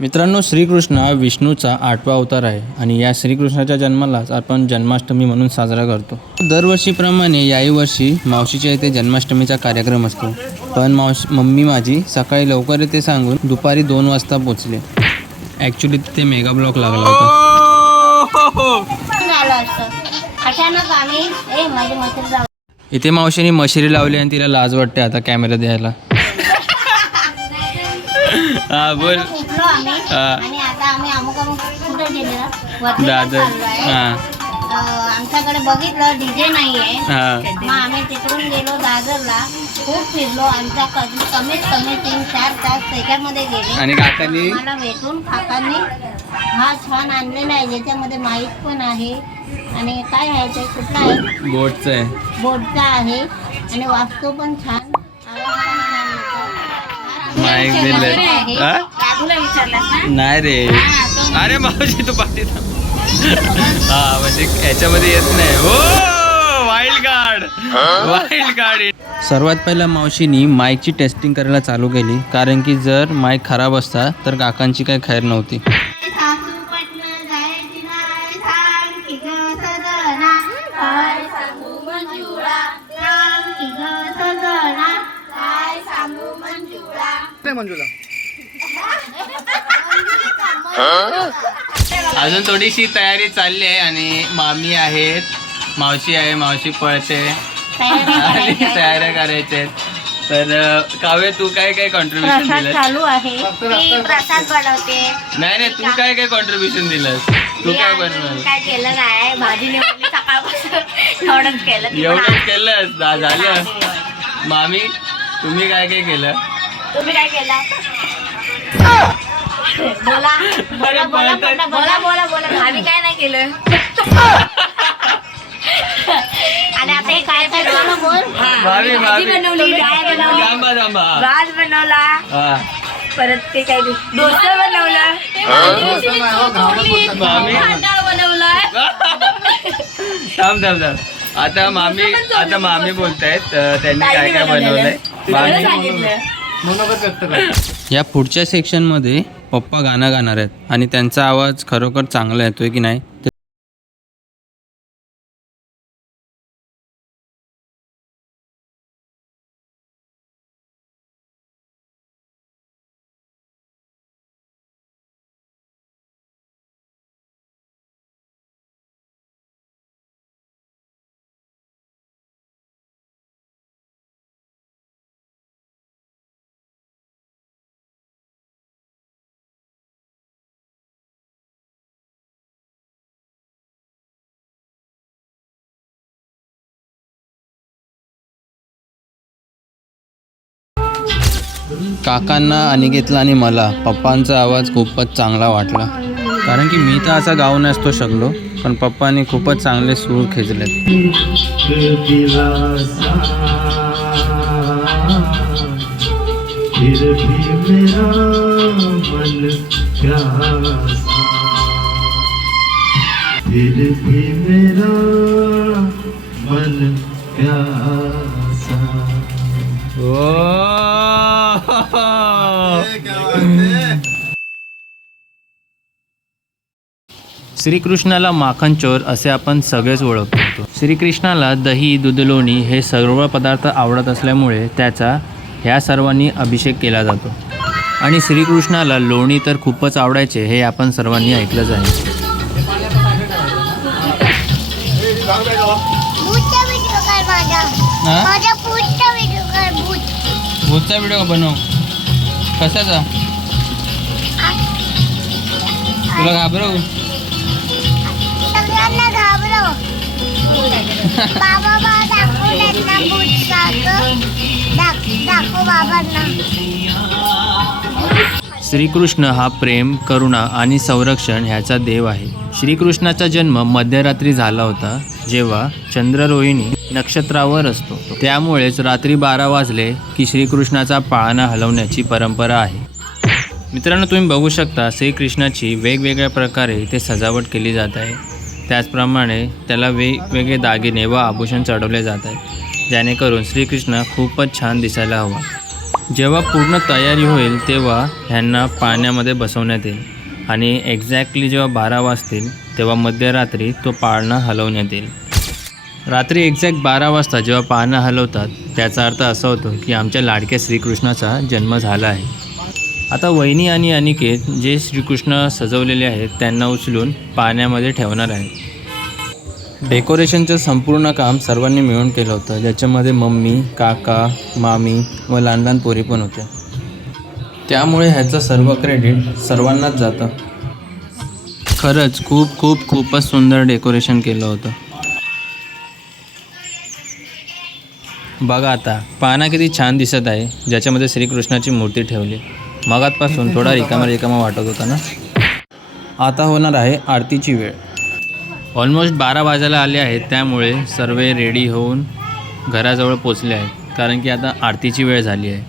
मित्रांनो श्रीकृष्ण हा विष्णूचा आठवा अवतार आहे आणि या श्रीकृष्णाच्या जन्मालाच आपण जन्माष्टमी म्हणून साजरा करतो. दरवर्षीप्रमाणे याही वर्षी मावशीच्या इथे जन्माष्टमीचा कार्यक्रम असतो. पण मावश मम्मी माझी सकाळी लवकर येते सांगून दुपारी दोन वाजता पोचले. ॲक्च्युली तिथे मेगा ब्लॉक लागला होता. इथे मावशीने मशिरी लावली आणि तिला लाज वाटते आता कॅमेरा द्यायला. हा बोल. उठलो आम्ही. हा. आणि आता आम्ही अमुक अमुक कुठे गेलेलो? वरती दादर. चाललोय. हां. अं, आमच्याकडे बघितलं डीजे नाहीये. हां. मग आम्ही तिकडून गेलो दादरला. खूप फिरलो. आमचा कधी कमीत कमी तीन चार तास त्याच्यामध्ये गेले. आणि काकांनी? मला भेटून काकांनी हा छान आणलेला आहे. ज्याच्यामध्ये माईक पण आहे. आणि काय आहे ते कुठला आहे? बोटचं आहे. बोर्डचा आहे. आणि वास्तू पण छान माईक विचारलं दिलंय. बरं आहे. हा? राघूला विचारला ना नाही रे हा, अरे मावशी तू पाठी. हा म्हणजे याच्यामध्ये येत नाही हो वाईल्ड कार्ड वाईल्ड कार्ड सर्वात पहिला मावशीनी माईकची टेस्टिंग करायला चालू केली कारण की जर माईक खराब असता तर काकांची काही खैर नव्हती मंजुळा अजून थोडीशी तयारी चालली आहे आणि मामी आहेत मावशी आहे मावशी पळते. तयारी आणि करायची आहे. तयाऱ्या करायच्या आहेत. तर काव्य तू काय काय कॉन्ट्रीब्युशन दिलं चालू आहे. नाही नाही तू काय काय कॉन्ट्रीब्युशन दिलंस? तू काय बनवलं काय केलं नाही. भाजी निवडली सकाळपासून एवढंच केलं. एवढंच केलंस. झालं? मामी तुम्ही काय काय केलं? तुम्ही काय केलं? बोला. बोला बोला पळताय. बोला बोला बोला बोला. आम्ही काय नाही केलं. आणि आता हे काय बोला बनवली काय बनवली. थांबा थांबा भात बनवला. हा. परत ते काय डोसा बनवला. मामी? बनवला. थांब थांब थांब. आता मामी आता मामी बोलतायत अं, त्यांनी काय काय बनवलंय. मामी? या पुढच्या सेक्शनमध्ये पप्पा गाणं गाणार आहेत आणि त्यांचा आवाज खरोखर चांगला येतोय की नाही काकांना अनिकेतला आणि मला. पप्पांचा आवाज खूपच चांगला वाटला. कारण की मी तर असा गाऊ नसतो शकलो पण पप्पांनी खूपच चांगले सूर खेचलेत. फिर भी मेरा श्रीकृष्णाला माखन चोर असे आपण सगळेच ओळखतो. श्रीकृष्णाला दही दूध लोणी हे सर्व पदार्थ आवडत असल्यामुळे त्याचा ह्या सर्वांनी अभिषेक केला जातो. आणि श्रीकृष्णाला लोणी तर खूपच आवडायचे हे आपण सर्वांनी ऐकलंच आहे. भूतचा व्हिडिओ बनव. कशाचा? तुला घाबरव? सगळ्यांना घाबरव. बाबा बा दाखवलेत ना भूत सारखं दाख दाखव बाबांना. श्रीकृष्ण हा प्रेम करुणा आणि संरक्षण ह्याचा देव आहे. श्रीकृष्णाचा जन्म मध्यरात्री झाला होता जेव्हा चंद्ररोहिणी नक्षत्रावर असतो. त्यामुळेच रात्री बारा वाजले की श्रीकृष्णाचा पाळणा हलवण्याची परंपरा आहे. मित्रांनो तुम्ही बघू शकता श्रीकृष्णाची वेगवेगळ्या प्रकारे इथे सजावट केली जात आहे. त्याचप्रमाणे त्याला वेगवेगळे दागिने व आभूषण चढवले जात आहेत. जेणेकरून श्रीकृष्ण खूपच छान दिसायला हवा. जेव्हा पूर्ण तयारी होईल तेव्हा ह्यांना पाण्यामध्ये बसवण्यात येईल आणि एक्झॅक्टली जेव्हा बारा वाजतील तेव्हा मध्यरात्री तो पाळणा हलवण्यात येईल. रात्री एक्झॅक्ट बारा वाजता जेव्हा पाळणा हलवतात त्याचा अर्थ असा होतो की आमच्या लाडक्या श्रीकृष्णाचा जन्म झाला आहे. आता वहिनी आणि अनिकेत जे श्रीकृष्ण सजवलेले आहेत त्यांना उचलून पाण्यामध्ये ठेवणार आहेत डेकोरेशनचं संपूर्ण काम सर्वांनी मिळून केलं होतं. ज्याच्यामध्ये मम्मी काका मामी व लहान लहान पोरी पण होत्या. त्यामुळे ह्याचं सर्व क्रेडिट सर्वांनाच जातं. खरंच खूप खूप खूपच सुंदर डेकोरेशन केलं होतं. बघा आता पाना किती छान दिसत आहे ज्याच्यामध्ये श्रीकृष्णाची मूर्ती ठेवली. मगातपासून थोडा रिकामा रिकामा वाटत होता ना? आता होणार आहे आरतीची वेळ. ऑलमोस्ट बारा वाजायला आले आहेत त्यामुळे सर्व रेडी होऊन घराजवळ पोचले आहेत कारण की आता आरतीची वेळ झाली आहे.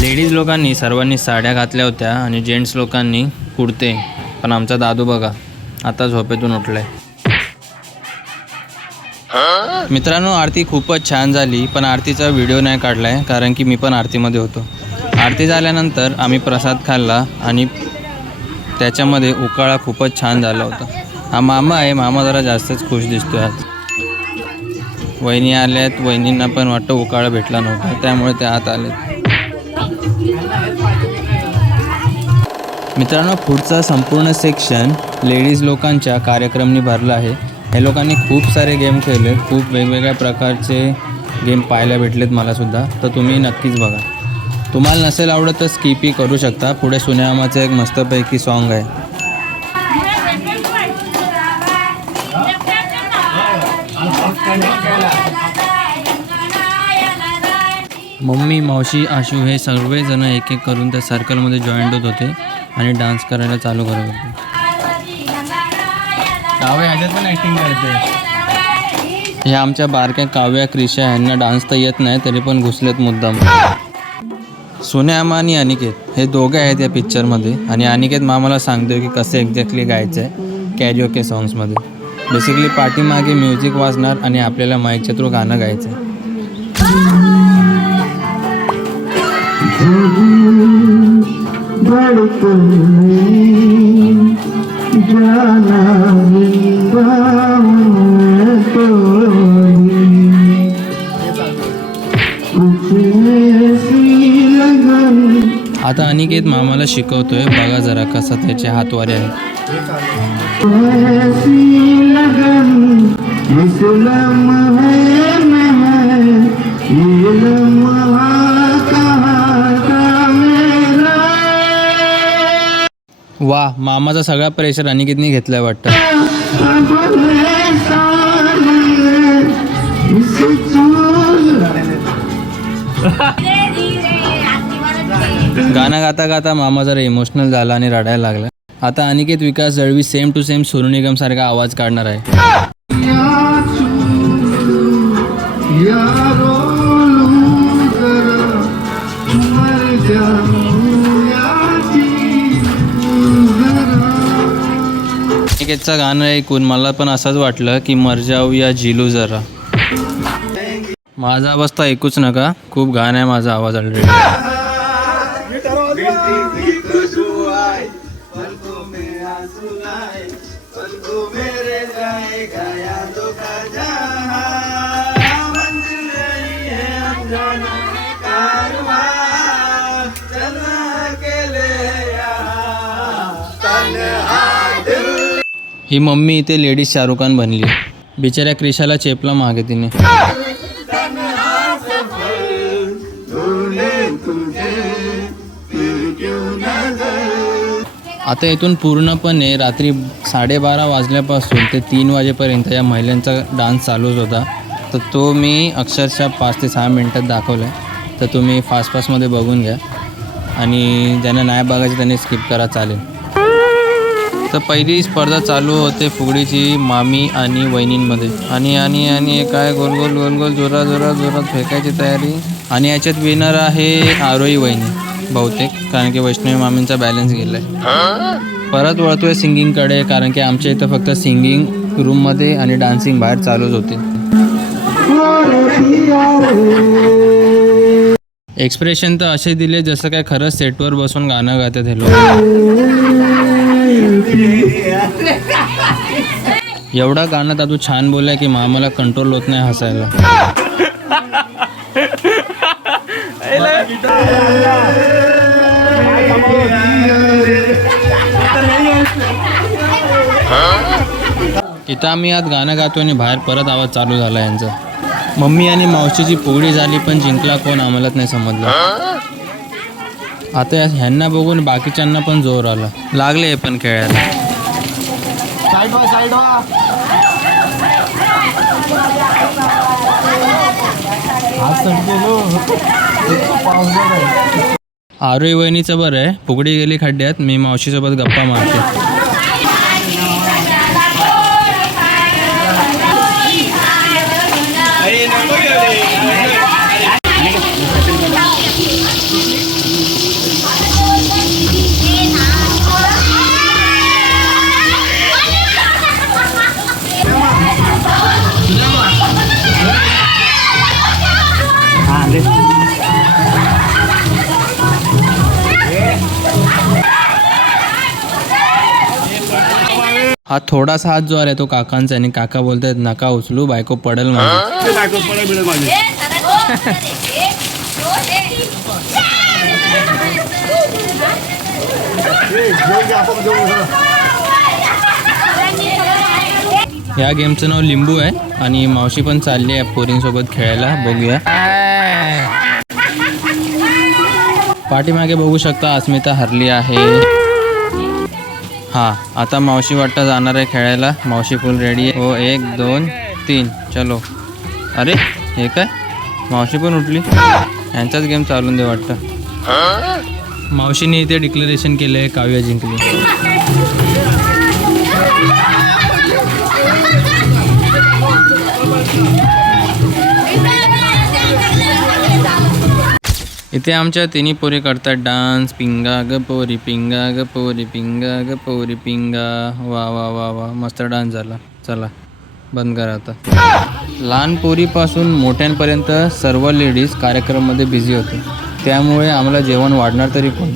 लेडीज लोकांनी सर्वांनी साड्या घातल्या होत्या आणि जेंट्स लोकांनी कुर्ते पण आमचा दादू बघा आता झोपेतून उठलाय. मित्रांनो आरती खूपच छान झाली पण आरतीचा व्हिडिओ नाही काढला आहे कारण की मी पण आरतीमध्ये होतो. आरती झाल्यानंतर आम्ही प्रसाद खाल्ला आणि त्याच्यामध्ये उकाळा खूपच छान झाला होता. हा मामा आहे मामा जरा जास्तच खुश दिसतोय आज. वहिनी आल्यात वहिनींना पण वाटतं उकाळा भेटला नव्हता त्यामुळे ते आत आलेत. मित्रांनो पुढचा संपूर्ण सेक्शन लेडीज लोकांच्या कार्यक्रमनी भरला आहे. हे लोकांनी खूप सारे गेम खेळले खूप वेगवेगळ्या प्रकारचे गेम पाहायला भेटलेत मलासुद्धा तर तुम्ही नक्कीच बघा. तुम्हाला नसेल आवडत तर स्किपही करू शकता. पुढे सुन्यामाचं एक मस्तपैकी सॉन्ग आहे. मम्मी मावशी आशू हे सर्वजण एक एक करून त्या सर्कलमध्ये जॉईंट होत होते आणि डान्स करायला चालू करत होते. हे आमच्या बारक्या काव्या क्रिशा ह्यांना डान्स तर येत नाही तरी पण घुसलेत मुद्दाम. सोन्यामा आणि अनिकेत हे दोघे आहेत या पिक्चरमध्ये आणि अनिकेत मामाला सांगतो की कसं एक्झॅक्टली गायचं आहे कॅरिओके सॉंग्समध्ये बेसिकली पाठीमागे म्युझिक वाजणार आणि आपल्याला माईकच्या थ्रू गाणं गायचं आहे आता अनिकेत मामाला शिकवतोय बघा जरा कसा त्याचे हातवारे आहे वा मामाचा सगळा प्रेशर अनिकेतने घेतलाय वाटतं. गाणं गाता गाता मामा जरा इमोशनल झाला आणि रडायला लागला. आता Aniket Vikas Jalvi same to same Sonu Nigam सारखा आवाज काढणार आहे. अनिकेतचं गाणं ऐकून मला पण असंच वाटलं की मर जाऊ या जिलू जरा. माझा आवाज तर ऐकूच नका खूप घाण आहे माझा आवाज ऑलरेडी ही मम्मी इथे लेडीज शाहरुख खान बनली बिचाऱ्या क्रिशाला चेपला मागे तिने. आता इथून पूर्णपणे रात्री साडेबारा वाजल्यापासून ते तीन वाजेपर्यंत या महिलांचा डान्स चालूच होता. तर तो मी अक्षरशः पाच ते सहा मिनटात दाखवला आहे तर तुम्ही फास्ट फास्टमध्ये बघून घ्या. आणि ज्यांना नाही बघायचं त्यांनी स्किप करा चालेल. तर पहिली स्पर्धा चालू होते फुगडीची मामी आणि वहिनींमध्ये. आणि आणि आणि काय गोल गोल गोल गोल जोरात जोरा जोरात फेकायची तयारी. आणि याच्यात विनर आहे आरोही वहिनी बहुतेक कारण की वैष्णवी मामींचा बॅलन्स गेलाय. परत वळतोय सिंगिंगकडे कारण की आमच्या इथं फक्त सिंगिंग रूममध्ये आणि डान्सिंग बाहेर चालूच होते. एक्सप्रेशन तर असे दिले जसं काय खरंच सेटवर बसून गाणं गातात हे लोक. एवढा गाणं दादू छान बोलाय की मामाला कंट्रोल होत नाही हसायला. इथं आम्ही आज गाणं गातो आणि बाहेर परत आवाज चालू झाला यांचा. मम्मी आणि मावशीची पोळी झाली पण जिंकला कोण आम्हालाच नाही समजलं. आता ह्यांना बघून बाकीच्यांना पण जोर आला. लागले हे पण खेळायला. साईड वा साईड वा. आरोही वहिनीचं बरं आहे. फुगडी गेली खड्ड्यात. मी मावशीसोबत गप्पा मारते. हा थोडासा हात जो आहे तो काकांचा आणि काका बोलतात नका उचलू बायको पडेल माझी. या गेमचं नाव लिंबू आहे आणि मावशी पण चालली आहे पोरींसोबत खेळायला. बघूया. पाठीमागे बघू शकता अस्मिता हरली आहे. हा आता मावशी वाटतं जाणार आहे खेळायला. मावशी फुल रेडी आहे. हो एक दोन तीन. चलो. अरे हे काय? मावशी पण उठली. यांचाच गेम चालून दे वाटतं. मावशीने इथे डिक्लेरेशन केलं आहे काव्य जिंकली. इथे आमच्या तिन्ही पोरी करतात. डान्स पिंगा ग पोरी पिंगा ग पोरी पिंगा ग पोरी पिंगा. वा वा वा वा. मस्त डान्स झाला. चला बंद करा आता. लहान पोरीपासून मोठ्यांपर्यंत सर्व लेडीज कार्यक्रममध्ये बिझी होते. त्यामुळे आम्हाला जेवण वाढणार तरी कोण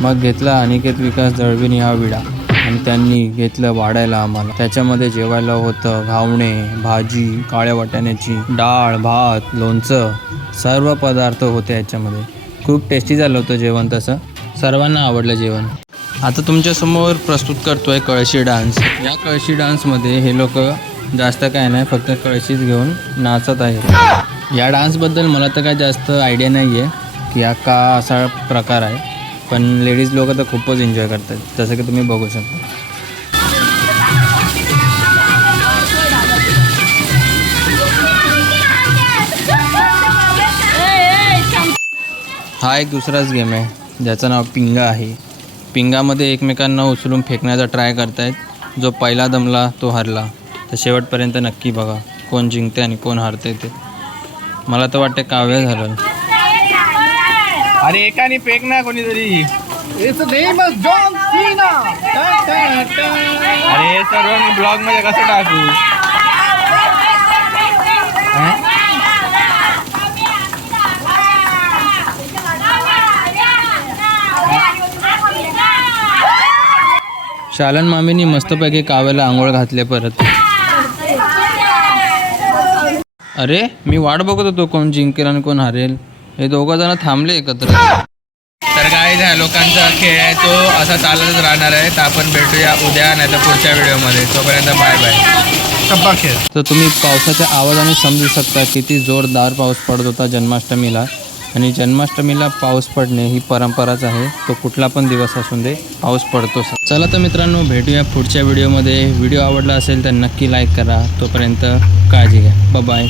मग घेतला अनिकेत विकास दळवीन हा विडा. आणि त्यांनी घेतलं वाढायला आम्हाला. त्याच्यामध्ये जेवायला होतं. घावणे भाजी काळ्या वाटाण्याची डाळ भात लोणचं सर्व पदार्थ होते याच्यामध्ये. खूप टेस्टी झालं होतं जेवण तसं. सर्वांना आवडलं जेवण. आता तुमच्यासमोर प्रस्तुत करतो आहे कळशी डान्स या कळशी डान्समध्ये हे लोक जास्त काय नाही फक्त कळशीच घेऊन नाचत आहे या डान्सबद्दल मला तर काय जास्त आयडिया नाही आहे की हा का असा प्रकार आहे. पण लेडीज लोक तर खूपच एन्जॉय करतात जसं की तुम्ही बघू शकता. हा एक दुसराच गेम आहे ज्याचं नाव पिंगा आहे पिंगामध्ये एकमेकांना उचलून फेकण्याचा ट्राय करतायत जो पहिला दमला तो हरला तर शेवटपर्यंत नक्की बघा कोण जिंकते आणि कोण हारते ते मला तर वाटते काव्य झालं अरे एकाने फेक ना कोणीतरी. अरे सर्व मी ब्लॉगमध्ये कसं टाकू शालन मामीनी मस्तपैकी काव्याला आंघोळ घातले परत. अरे मी वाट बघत होतो कोण जिंकेल आणि कोण हारेल. हे दोघं जण थांबले एकत्र. तर काय ह्या लोकांचा खेळ आहे तो असा चालतच राहणार आहे. तर आपण भेटूया उद्या नाही तर पुढच्या व्हिडिओमध्ये. तोपर्यंत बाय बाय टप्पा खेळ. तर तुम्ही पावसाच्या आवाजाने समजू शकता किती जोरदार पाऊस पडत होता जन्माष्टमीला. आणि जन्माष्टमीला पाऊस पडणे ही परंपराच आहे. तो कुठला पण दिवस असून दे पाऊस पडतोच. चला तर मित्रांनो भेटूया पुढच्या व्हिडिओमध्ये. व्हिडिओ आवडला असेल तर नक्की लाईक करा. तोपर्यंत काळजी घ्या. बाय